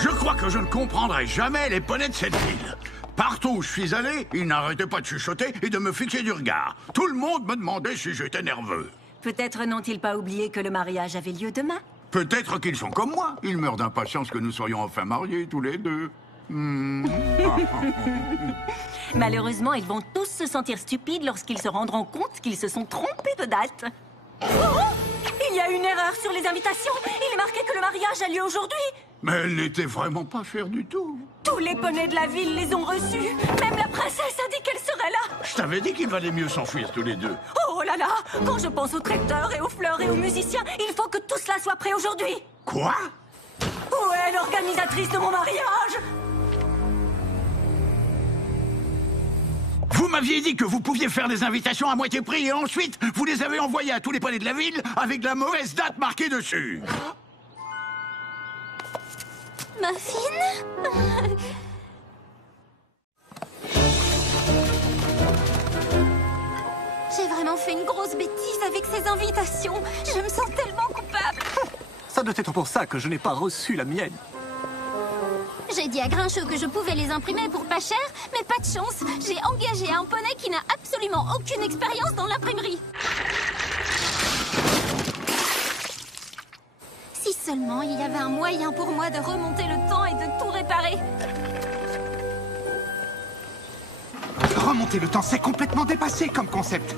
Je crois que je ne comprendrai jamais les poneys de cette ville. Partout où je suis allé, ils n'arrêtaient pas de chuchoter et de me fixer du regard. Tout le monde me demandait si j'étais nerveux. Peut-être n'ont-ils pas oublié que le mariage avait lieu demain? Peut-être qu'ils sont comme moi. Ils meurent d'impatience que nous soyons enfin mariés, tous les deux. Malheureusement, ils vont tous se sentir stupides lorsqu'ils se rendront compte qu'ils se sont trompés de date. Oh! Il y a une erreur sur les invitations. Il est marqué que le mariage a lieu aujourd'hui. Mais elle n'était vraiment pas chère du tout. Tous les poneys de la ville les ont reçus. Même la princesse a dit qu'elle serait là. Je t'avais dit qu'il valait mieux s'enfuir tous les deux. Oh là là! Quand je pense aux traiteurs et aux fleurs et aux musiciens, il faut que tout cela soit prêt aujourd'hui. Quoi? Où est l'organisatrice de mon mariage? Vous m'aviez dit que vous pouviez faire des invitations à moitié prix et ensuite, vous les avez envoyées à tous les poneys de la ville avec la mauvaise date marquée dessus. Muffin? J'ai vraiment fait une grosse bêtise avec ces invitations. Je me sens tellement coupable. Ça doit être pour ça que je n'ai pas reçu la mienne. J'ai dit à Grincheux que je pouvais les imprimer pour pas cher, mais pas de chance. J'ai engagé un poney qui n'a absolument aucune expérience dans l'imprimerie. Si seulement il y avait un moyen pour moi de remonter le temps et de tout réparer. Remonter le temps, c'est complètement dépassé comme concept.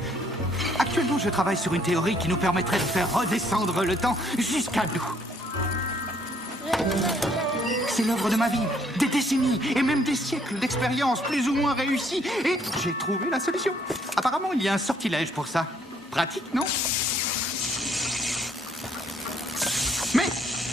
Actuellement, je travaille sur une théorie qui nous permettrait de faire redescendre le temps jusqu'à nous. C'est l'œuvre de ma vie, des décennies et même des siècles d'expérience plus ou moins réussies. Et j'ai trouvé la solution. Apparemment, il y a un sortilège pour ça. Pratique, non? Mais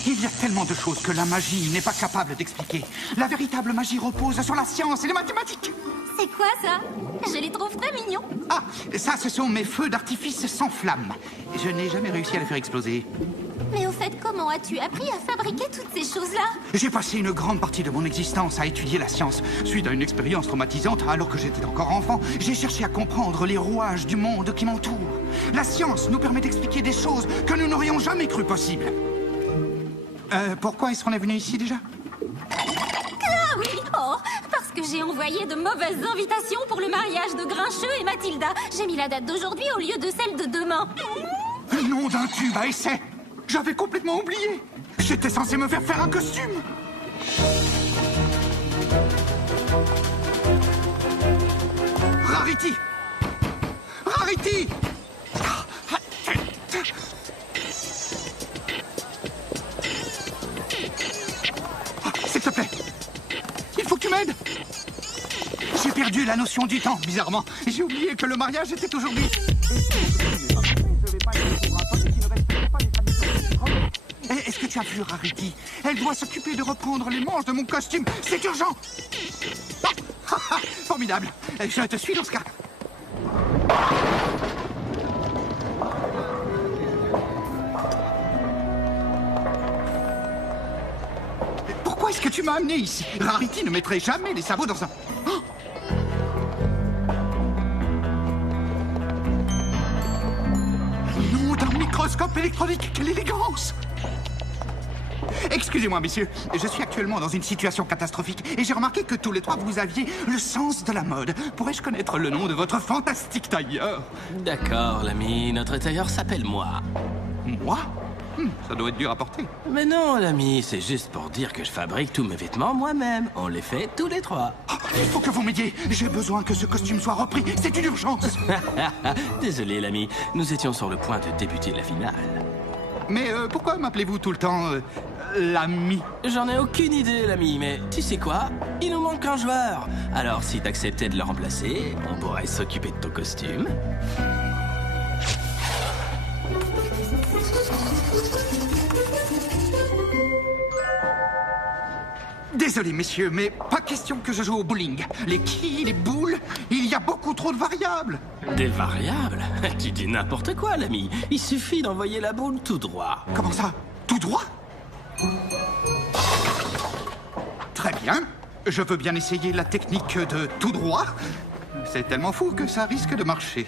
il y a tellement de choses que la magie n'est pas capable d'expliquer. La véritable magie repose sur la science et les mathématiques. C'est quoi ça? Je les trouve très mignons. Ah, ça, ce sont mes feux d'artifice sans flamme. Je n'ai jamais réussi à les faire exploser. Mais au fait, comment as-tu appris à fabriquer toutes ces choses-là? J'ai passé une grande partie de mon existence à étudier la science. Suite à une expérience traumatisante, alors que j'étais encore enfant, j'ai cherché à comprendre les rouages du monde qui m'entoure. La science nous permet d'expliquer des choses que nous n'aurions jamais cru possibles. Pourquoi est-ce qu'on est venu ici déjà? Ah oui! Oh, parce que j'ai envoyé de mauvaises invitations pour le mariage de Grincheux et Mathilda. J'ai mis la date d'aujourd'hui au lieu de celle de demain. Nom d'un tube à essai! J'avais complètement oublié! J'étais censé me faire un costume! Rarity! Rarity! S'il te plaît! Il faut que tu m'aides! J'ai perdu la notion du temps, bizarrement. J'ai oublié que le mariage était aujourd'hui. Est-ce que tu as vu Rarity? Elle doit s'occuper de reprendre les manches de mon costume. C'est urgent! Formidable. Je te suis dans ce cas. Pourquoi est-ce que tu m'as amené ici? Rarity ne mettrait jamais les sabots dans un... Oh! Non, d'un microscope électronique, quelle élégance! Excusez-moi, messieurs, je suis actuellement dans une situation catastrophique et j'ai remarqué que tous les trois, vous aviez le sens de la mode. Pourrais-je connaître le nom de votre fantastique tailleur? D'accord, l'ami, notre tailleur s'appelle moi. Moi? Ça doit être dur à porter. Mais non, l'ami, c'est juste pour dire que je fabrique tous mes vêtements moi-même. On les fait tous les trois. Oh, il faut que vous m'aidiez. J'ai besoin que ce costume soit repris. C'est une urgence. Désolé, l'ami, nous étions sur le point de débuter la finale. Mais pourquoi m'appelez-vous tout le temps l'ami? J'en ai aucune idée, l'ami, mais tu sais quoi? Il nous manque un joueur. Alors, si t'acceptais de le remplacer, on pourrait s'occuper de ton costume. Désolé, messieurs, mais pas question que je joue au bowling. Les quilles, les boules, il y a beaucoup trop de variables. Des variables? Tu dis n'importe quoi, l'ami. Il suffit d'envoyer la boule tout droit. Comment ça? Tout droit? Très bien. Je veux bien essayer la technique de tout droit. C'est tellement fou que ça risque de marcher.